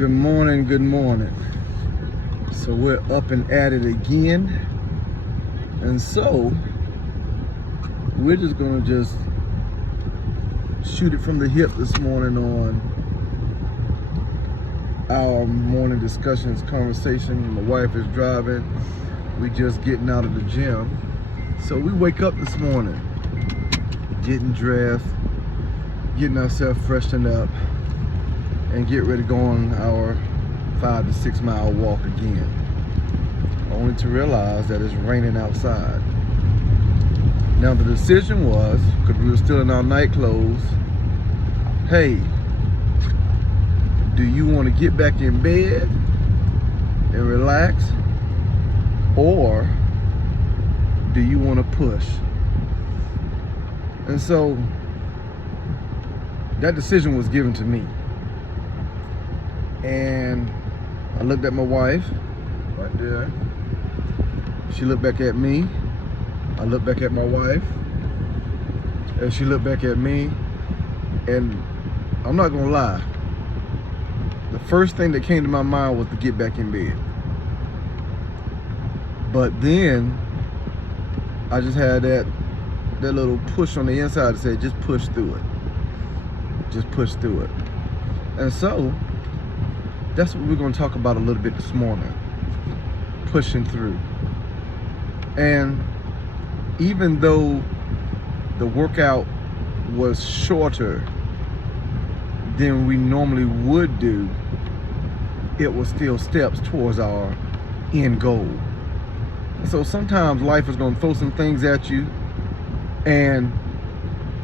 Good morning, good morning. So we're up and at it again. And so we're just gonna shoot it from the hip this morning on our morning discussions, conversation. My wife is driving. We just getting out of the gym. So we wake up this morning, getting dressed, getting ourselves freshened up, and get ready to go on our 5 to 6 mile walk again. Only to realize that it's raining outside. Now the decision was, because we were still in our night clothes, hey, do you want to get back in bed and relax, or do you want to push? And so that decision was given to me. And I looked at my wife right there. She looked back at me. I looked back at my wife, and she looked back at me. And I'm not gonna lie, the first thing that came to my mind was to get back in bed. But then I just had that little push on the inside to say, just push through it. Just push through it. And so that's what we're going to talk about a little bit this morning. Pushing through. And even though the workout was shorter than we normally would do, it was still steps towards our end goal. So sometimes life is going to throw some things at you, and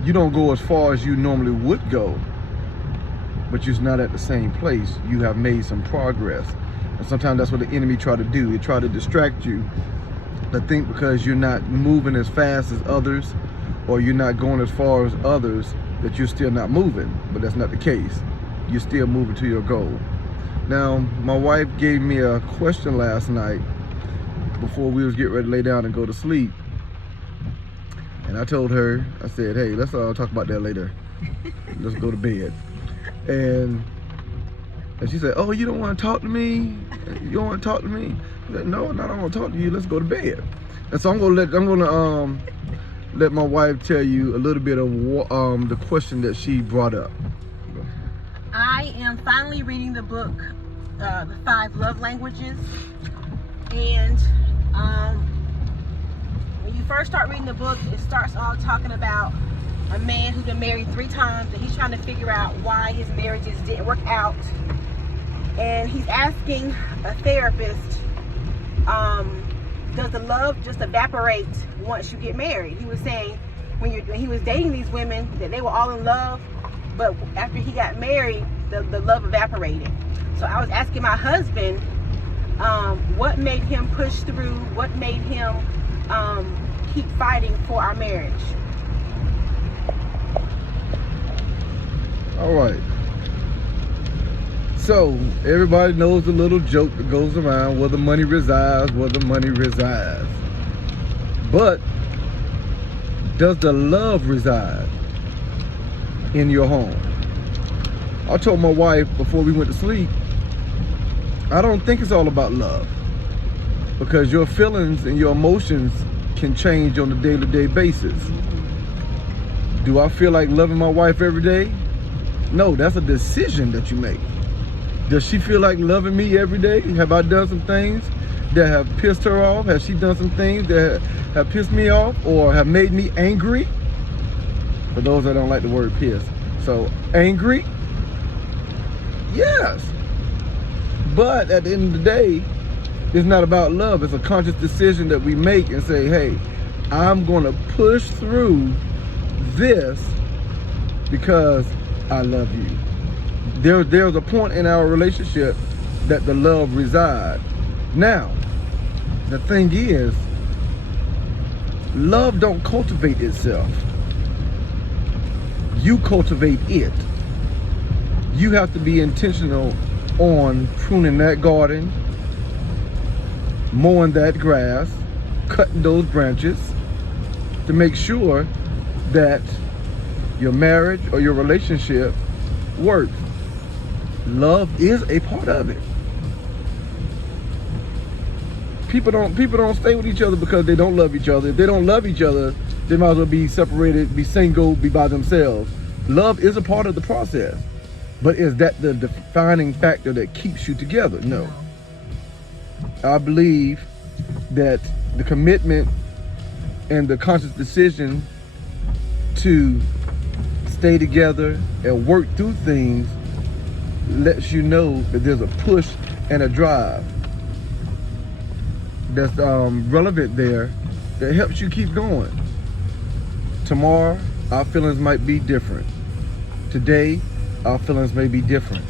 you don't go as far as you normally would go, but you're not at the same place. You have made some progress. And sometimes that's what the enemy try to do. He try to distract you to think because you're not moving as fast as others, or you're not going as far as others, that you're still not moving. But that's not the case. You're still moving to your goal. Now, my wife gave me a question last night before we was getting ready to lay down and go to sleep. And I told her, I said, hey, let's talk about that later. Let's go to bed. And she said, oh, you don't want to talk to me? You don't want to talk to me? I said, no, I don't want to talk to you. Let's go to bed. And so I'm gonna let my wife tell you a little bit of the question that she brought up. I am finally reading the book, The 5 Love Languages. And when you first start reading the book, it starts off talking about a man who's been married 3 times, and he's trying to figure out why his marriages didn't work out. And he's asking a therapist, does the love just evaporate once you get married? He was saying when he was dating these women that they were all in love, but after he got married, the love evaporated. So I was asking my husband, what made him push through? What made him keep fighting for our marriage? All right. So everybody knows the little joke that goes around, where the money resides, where the money resides. But does the love reside in your home? I told my wife before we went to sleep, I don't think it's all about love, because your feelings and your emotions can change on a day-to-day basis. Do I feel like loving my wife every day? No, that's a decision that you make. Does she feel like loving me every day? Have I done some things that have pissed her off? Has she done some things that have pissed me off or have made me angry? For those that don't like the word piss. So, angry? Yes. But at the end of the day, it's not about love. It's a conscious decision that we make and say, hey, I'm gonna push through this because I love you. There's a point in our relationship that the love resides. Now, the thing is, love don't cultivate itself. You cultivate it. You have to be intentional on pruning that garden, mowing that grass, cutting those branches to make sure that your marriage or your relationship works. Love is a part of it. People don't stay with each other because they don't love each other. If they don't love each other, they might as well be separated, be single, be by themselves. Love is a part of the process. But is that the defining factor that keeps you together? No. I believe that the commitment and the conscious decision to stay together and work through things lets you know that there's a push and a drive that's relevant there that helps you keep going. Tomorrow, our feelings might be different. Today, our feelings may be different.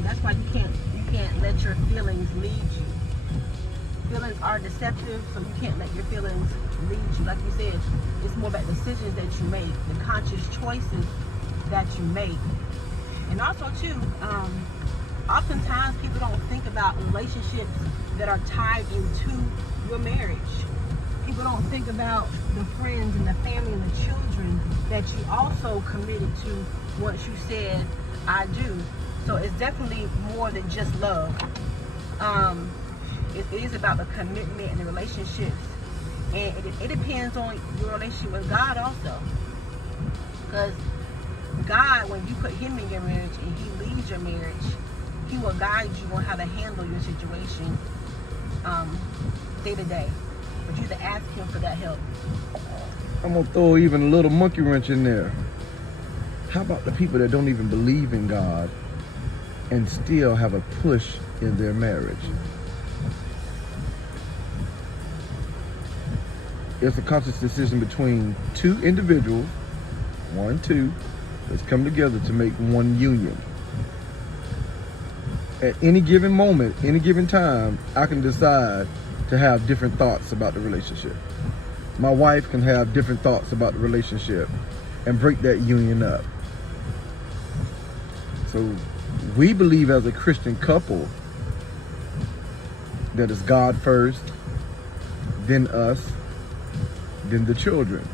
That's why you can't let your feelings lead you. Feelings are deceptive, so you can't let your feelings lead you. Like you said, it's more about decisions that you make, the conscious choices that you make. And also too, oftentimes people don't think about relationships that are tied into your marriage. People don't think about the friends and the family and the children that you also committed to once you said, I do. So it's definitely more than just love. It is about the commitment and the relationships. And it depends on your relationship with God also. Because God, when you put him in your marriage and he leads your marriage, he will guide you on how to handle your situation day to day. But you have to ask him for that help. I'm gonna throw even a little monkey wrench in there. How about the people that don't even believe in God and still have a push in their marriage? It's a conscious decision between two individuals, two, that's come together to make one union. At any given moment, any given time, I can decide to have different thoughts about the relationship. My wife can have different thoughts about the relationship and break that union up. So we believe as a Christian couple that it's God first, then us, then the children.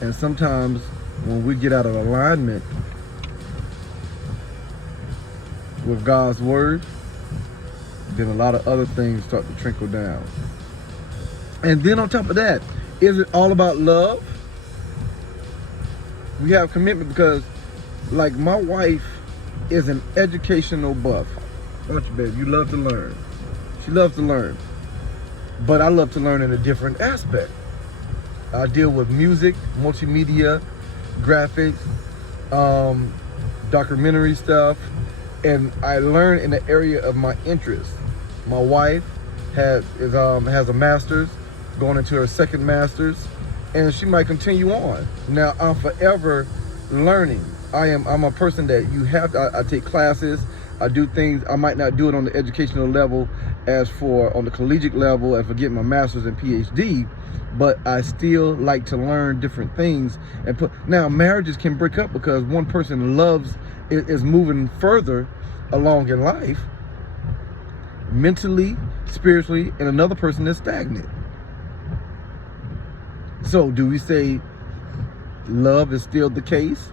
And sometimes when we get out of alignment with God's word, then a lot of other things start to trickle down. And then on top of that, is it all about love? We have commitment because, like, my wife is an educational buff. Aren't you, babe? You love to learn. She loves to learn. But I love to learn in a different aspect. I deal with music, multimedia, graphics, documentary stuff, and I learn in the area of my interest. My wife has a master's, going into her second master's, and she might continue on. Now I'm forever learning. I'm a person that I take classes, I do things. I might not do it on the educational level as for on the collegiate level as for getting my master's and PhD, but I still like to learn different things. And now marriages can break up because one person is moving further along in life, mentally, spiritually, and another person is stagnant. So do we say love is still the case?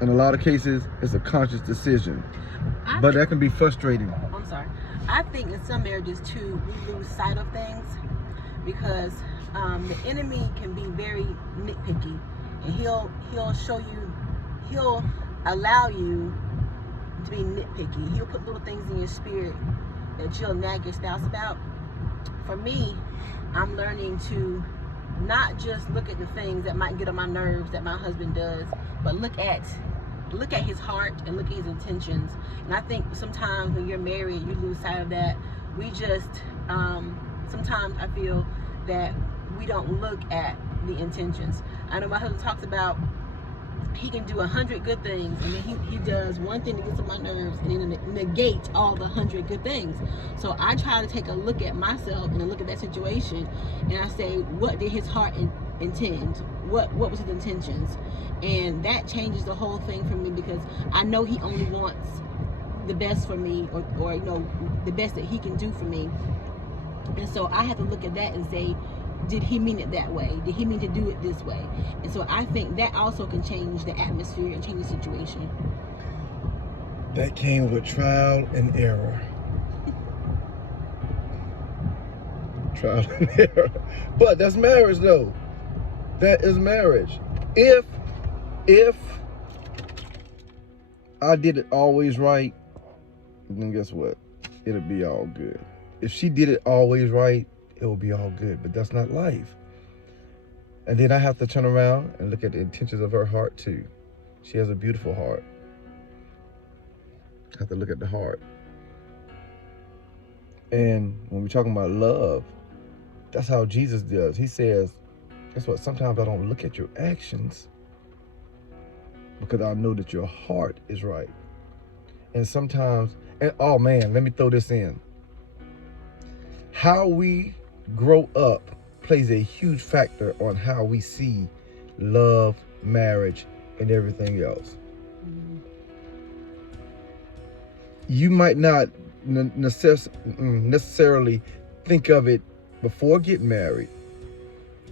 In a lot of cases, it's a conscious decision, but that can be frustrating. I'm sorry. I think in some marriages too, we lose sight of things because the enemy can be very nitpicky, and he'll allow you to be nitpicky. He'll put little things in your spirit that you'll nag your spouse about. For me, I'm learning to not just look at the things that might get on my nerves that my husband does, but look at his heart and look at his intentions. And I think sometimes when you're married, you lose sight of that. We just sometimes I feel that we don't look at the intentions. I know my husband talks about he can do 100 good things, and then he does one thing that gets on my nerves, and then negate all the 100 good things. So I try to take a look at myself and look at that situation, and I say, what did his heart intend? What was his intentions? And that changes the whole thing for me, because I know he only wants the best for me, or the best that he can do for me. And so I have to look at that and say, did he mean it that way? Did he mean to do it this way? And so I think that also can change the atmosphere and change the situation. That came with trial and error. Trial and error. But that's marriage, though. That is marriage. If I did it always right, then guess what? It'll be all good. If she did it always right, it will be all good. But that's not life. And then I have to turn around and look at the intentions of her heart too. She has a beautiful heart. I have to look at the heart. And when we're talking about love, that's how Jesus does. He says, guess what? Sometimes I don't look at your actions because I know that your heart is right. And sometimes, and oh man, let me throw this in. How we grow up plays a huge factor on how we see love, marriage, and everything else. You might not necessarily think of it before getting married,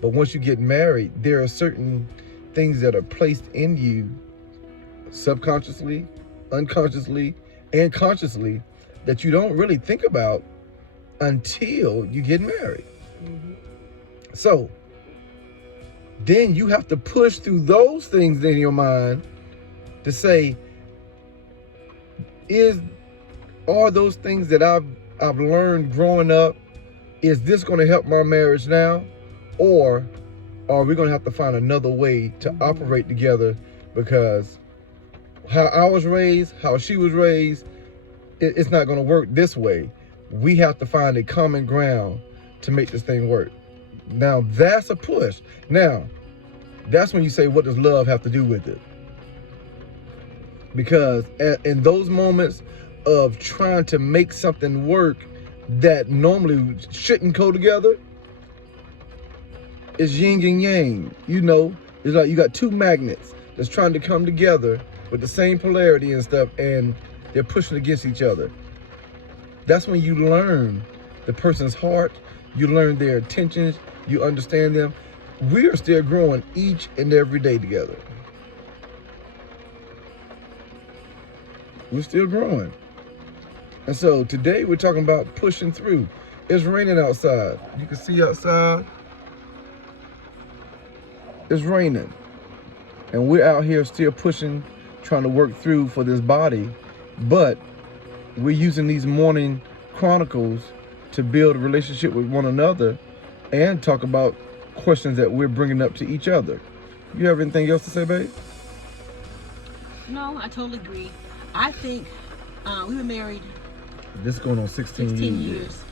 but once you get married, there are certain things that are placed in you subconsciously, unconsciously, and consciously that you don't really think about until you get married. So then you have to push through those things in your mind to say, are those things that I've learned growing up, is this going to help my marriage now? Or are we going to have to find another way to operate together? Because how I was raised, how she was raised, it's not going to work this way. We have to find a common ground to make this thing work. Now, that's a push. Now, that's when you say, what does love have to do with it? Because in those moments of trying to make something work that normally shouldn't go together, it's yin and yang. You know, it's like you got two magnets that's trying to come together with the same polarity and stuff, and they're pushing against each other. That's when you learn the person's heart, you learn their intentions, you understand them. We are still growing each and every day together. We're still growing. And so today we're talking about pushing through. It's raining outside. You can see outside. It's raining. And we're out here still pushing, trying to work through for this body. But we're using these morning chronicles to build a relationship with one another and talk about questions that we're bringing up to each other. You have anything else to say, babe? No, I totally agree. I think we were married this is going on 16 years.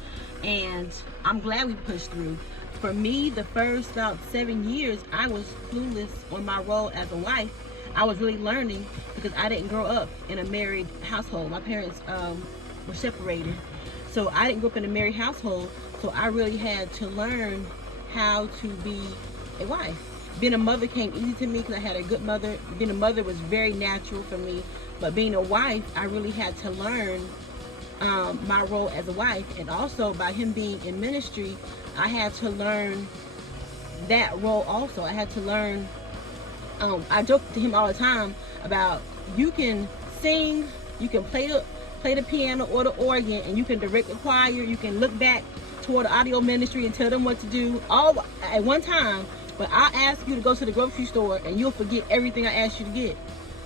And I'm glad we pushed through. For me, the first about 7 years, I was clueless on my role as a wife. I was really learning because I didn't grow up in a married household. My parents were separated. So I didn't grow up in a married household. So I really had to learn how to be a wife. Being a mother came easy to me because I had a good mother. Being a mother was very natural for me. But being a wife, I really had to learn my role as a wife. And also by him being in ministry, I had to learn that role also. I had to learn, I joke to him all the time about, you can sing, you can play the piano or the organ, and you can direct the choir, you can look back toward the audio ministry and tell them what to do all at one time. But I'll ask you to go to the grocery store and you'll forget everything I asked you to get.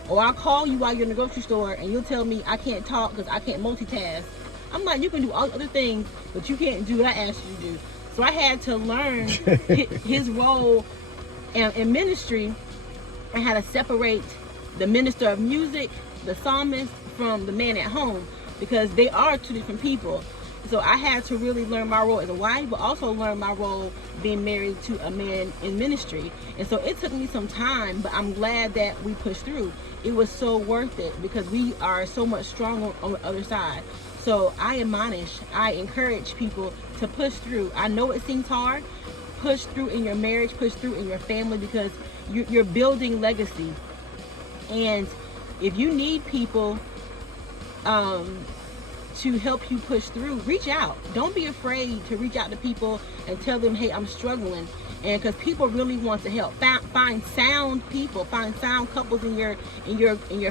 Or I'll call you while you're in the grocery store and you'll tell me I can't talk because I can't multitask. I'm like, you can do all the other things, but you can't do what I asked you to do. So I had to learn his role in ministry and how to separate the minister of music, the psalmist, from the man at home, because they are two different people. So I had to really learn my role as a wife, but also learn my role being married to a man in ministry. And so it took me some time, but I'm glad that we pushed through. It was so worth it because we are so much stronger on the other side. So I encourage people to push through. I know it seems hard. Push through in your marriage, push through in your family, because you're building legacy. And if you need people to help you push through, reach out. Don't be afraid to reach out to people and tell them, hey, I'm struggling. And because people really want to help. Find sound people, find sound couples in your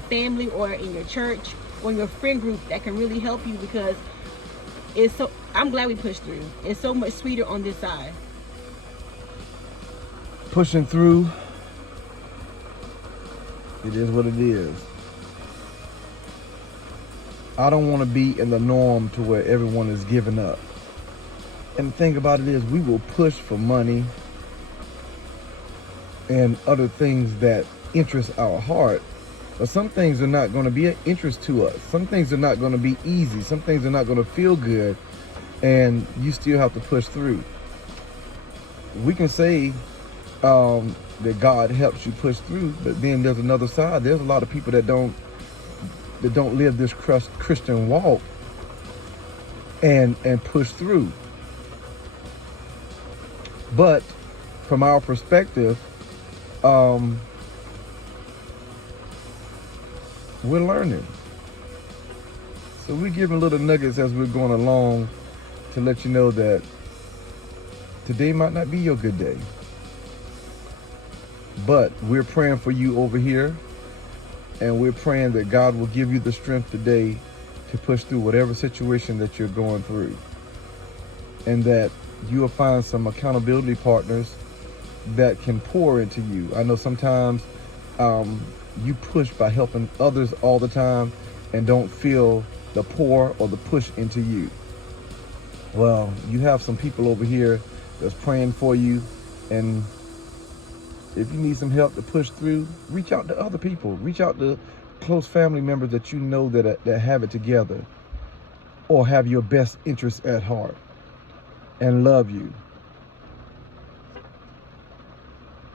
family or in your church or in your friend group that can really help you, because I'm glad we pushed through. It's so much sweeter on this side. Pushing through, it is what it is. I don't want to be in the norm to where everyone is giving up. And the thing about it is, we will push for money and other things that interest our heart. But some things are not going to be an interest to us. Some things are not going to be easy. Some things are not going to feel good. And you still have to push through. We can say that God helps you push through, but then there's another side. There's a lot of people that don't live this Christian walk and push through. But from our perspective, we're learning. So we're giving little nuggets as we're going along to let you know that today might not be your good day. But we're praying for you over here, and we're praying that God will give you the strength today to push through whatever situation that you're going through, and that you will find some accountability partners that can pour into you. I know sometimes you push by helping others all the time and don't feel the pour or the push into you. Well, you have some people over here that's praying for you, and if you need some help to push through, reach out to other people. Reach out to close family members that you know that have it together or have your best interests at heart and love you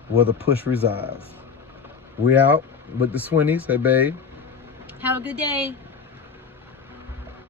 where the push resides. We out with the Swinnies. Hey, babe. Have a good day.